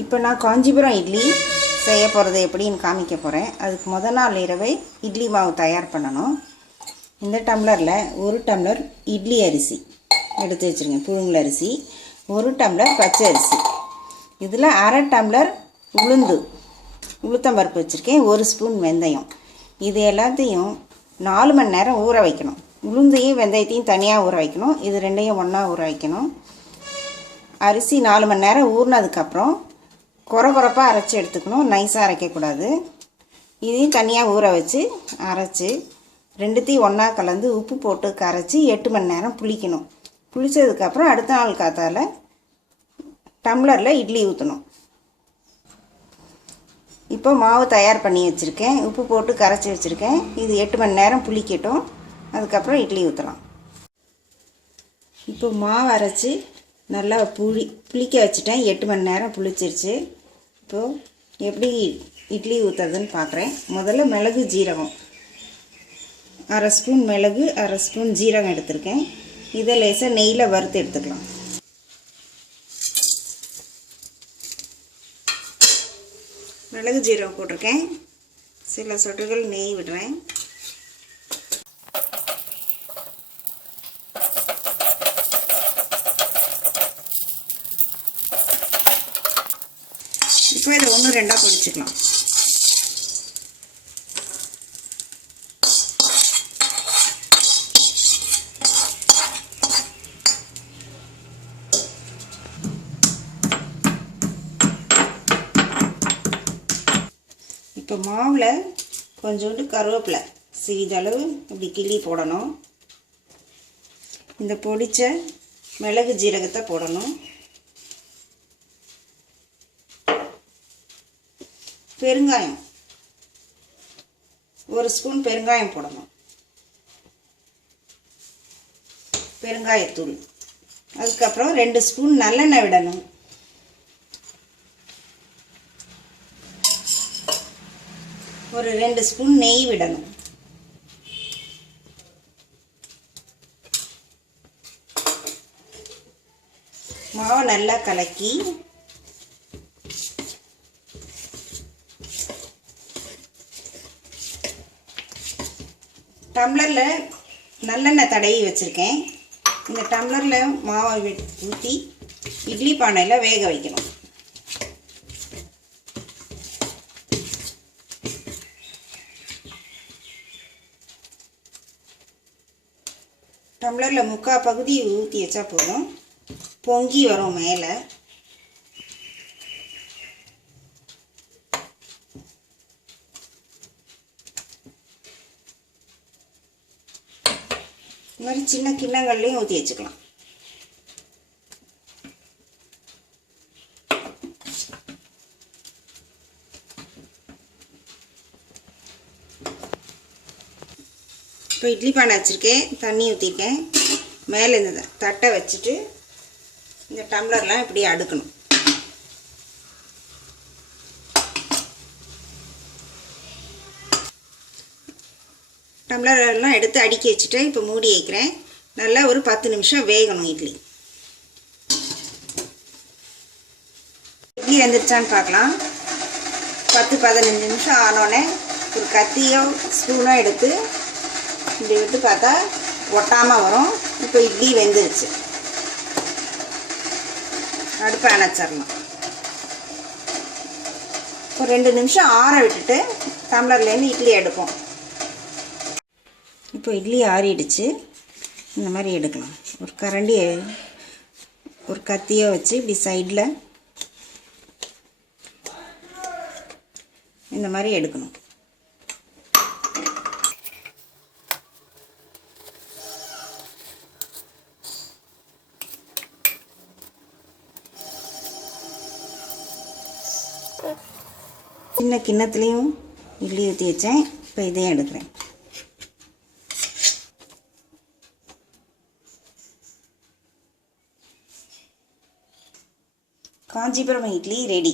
இப்போ நான் காஞ்சிபுரம் இட்லி செய்ய போகிறது எப்படின்னு காமிக்க போகிறேன். அதுக்கு முதல் நாள் இரவே இட்லி மாவு தயார் பண்ணணும். இந்த டம்ளரில் 1 டம்ளர் இட்லி அரிசி எடுத்து வச்சுருங்க, புழுங்கல் அரிசி. 1 டம்ளர் பச்சை அரிசி. இதில் அரை டம்ளர் உளுத்தம்பருப்பு வச்சுருக்கேன். 1 ஸ்பூன் வெந்தயம். இது எல்லாத்தையும் 4 மணி நேரம் ஊற வைக்கணும். உளுந்தையும் வெந்தயத்தையும் தனியாக ஊற வைக்கணும். இது ரெண்டையும் ஒன்றா ஊற வைக்கணும். அரிசி 4 மணி நேரம் ஊறினதுக்கப்புறம் கொரகொரப்பாக அரைச்சி எடுத்துக்கணும். நைஸாக அரைக்கக்கூடாது. இதையும் தனியாக ஊற வச்சு அரைச்சி ரெண்டுத்தையும் ஒன்றா கலந்து உப்பு போட்டு கரைச்சி 8 மணி நேரம் புளிக்கணும். புளித்ததுக்கப்புறம் அடுத்த நாள் காத்தால் டம்ளரில் இட்லி ஊற்றணும். இப்போ மாவு தயார் பண்ணி வச்சுருக்கேன். உப்பு போட்டு கரைச்சி வச்சுருக்கேன். இது 8 மணி நேரம் புளிக்கட்டும். அதுக்கப்புறம் இட்லி ஊற்றலாம். இப்போ மாவு அரைச்சி நல்லா புளிக்க வச்சுட்டேன். 8 மணி நேரம் புளிச்சிருச்சு. இப்போது எப்படி இட்லி ஊற்றுறதுன்னு பார்க்குறேன். முதல்ல மிளகு ஜீரகம், அரை ஸ்பூன் மிளகு, அரை ஸ்பூன் ஜீரகம் எடுத்திருக்கேன். இதை லேசாக நெய்யில் வறுத்து எடுத்துக்கலாம். மிளகு ஜீரகம் போட்டிருக்கேன். சில சொட்டுகள் நெய் விடுறேன். இப்போ இதை 1-2 பொடிச்சுக்கலாம். இப்போ மாவில் கொஞ்சோண்டு கருவேப்பிலை சிறிதளவு இப்படி கிள்ளி போடணும். இந்த பொடிச்ச மிளகு ஜீரகத்தை போடணும். பெருங்காயம் 1 ஸ்பூன் பெருங்காயம் போடணும். பெருங்காயத்தூள். அதுக்கப்புறம் 2 ஸ்பூன் நல்லெண்ணெய் விடணும். ஒரு 2 ஸ்பூன் நெய் விடணும். மாவை நல்லா கலக்கி டம்ளரில் நல்லெண்ணெய் தடவி வச்சுருக்கேன். இந்த டம்ளரில் மாவை ஊற்றி இட்லி பானையில் வேக வைக்கணும். டம்ளரில் 3/4 பகுதி ஊற்றி வச்சா போதும். பொங்கி வரும் மேலே. இந்த மாதிரி சின்ன கிண்ணங்கள்லையும் ஊற்றி வச்சுக்கலாம். இப்போ இட்லி பானை வச்சுருக்கேன். தண்ணி ஊற்றிருக்கேன். மேலே இந்த தட்டை வச்சுட்டு இந்த டம்ளர்லாம் இப்படி அடுக்கணும். டம்ளர்லாம் எடுத்து அடுக்கி வச்சுட்டேன். இப்போ மூடி வைக்கிறேன். நல்லா ஒரு 10 நிமிஷம் வேகணும் இட்லி. இட்லி வெந்துருச்சான்னு பார்க்கலாம். 10-15 நிமிஷம் ஆனோடனே ஒரு கத்தியோ ஸ்பூனோ எடுத்து இப்படி விட்டு பார்த்தா ஒட்டாமல் வரும். இப்போ இட்லி வெந்துருச்சு. அடுப்பை அணைச்சிடலாம். ஒரு 2 நிமிஷம் ஆற விட்டுட்டு டம்ளர்லேருந்து இட்லி எடுப்போம். இப்போ இட்லி ஆறிடுச்சு. இந்த மாதிரி எடுக்கலாம். ஒரு கரண்டி ஒரு கத்தியை வச்சு இப்படி சைடில் இந்த மாதிரி எடுக்கணும். சின்ன கிண்ணத்துலேயும் இட்லி ஊற்றி வச்சேன். இப்போ இதையும் எடுக்கிறேன். காஞ்சிபுரம் இட்லி ரெடி.